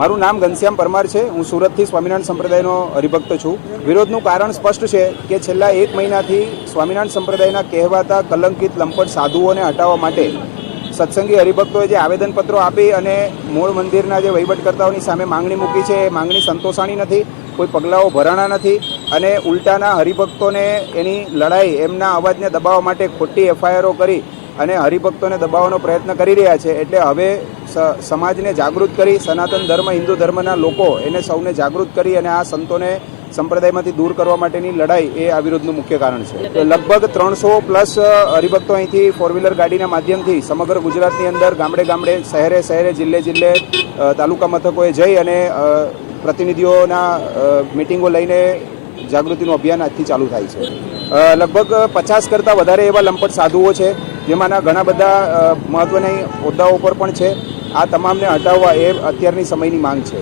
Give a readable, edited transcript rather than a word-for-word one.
મારું નામ ઘનશ્યામ પરમાર છે। હું સુરતથી સ્વામિનારાયણ સંપ્રદાયનો હરિભક્ત છું। વિરોધનું કારણ સ્પષ્ટ છે કે છેલ્લા 1 મહિનાથી સ્વામિનારાયણ સંપ્રદાયના કહેવાતા કલંકિત લંપટ સાધુઓને હટાવવા માટે સત્સંગી હરિભક્તોએ જે આવેદનપત્રો આપી અને મૂળ મંદિરના જે વહીવટકર્તાઓની સામે માંગણી મૂકી છે એ માંગણી સંતોષાણી નથી, કોઈ પગલાઓ ભરાણા નથી અને ઉલટાના હરિભક્તોને એની લડાઈ એમના અવાજને દબાવવા માટે ખોટી એફઆઈઆરો કરી અને હરિભક્તોને દબાવવાનો પ્રયત્ન કરી રહ્યા છે। એટલે હવે સમાજને જાગૃત કરી, સનાતન ધર્મ હિન્દુ ધર્મના લોકો એને સૌને જાગૃત કરી અને આ સંતોને સંપ્રદાયમાંથી દૂર કરવા માટેની લડાઈ એ આ વિરોધનું મુખ્ય કારણ છે। લગભગ 300+ હરિભક્તો અહીંથી 4વ્હીલર ગાડીના માધ્યમથી સમગ્ર ગુજરાતની અંદર ગામડે ગામડે, શહેરે શહેરે, જિલ્લે જિલ્લે, તાલુકા મથકોએ જઈ અને પ્રતિનિધિઓના મિટિંગો લઈને જાગૃતિનું અભિયાન આજથી ચાલુ થાય છે। લગભગ 50 કરતાં વધારે એવા લંપટ સાધુઓ છે, જેમાંના ઘણા બધા મહત્ત્વના હોદ્દાઓ પર પણ છે। આ તમામને હટાવવા એ અત્યારની સમયની માંગ છે।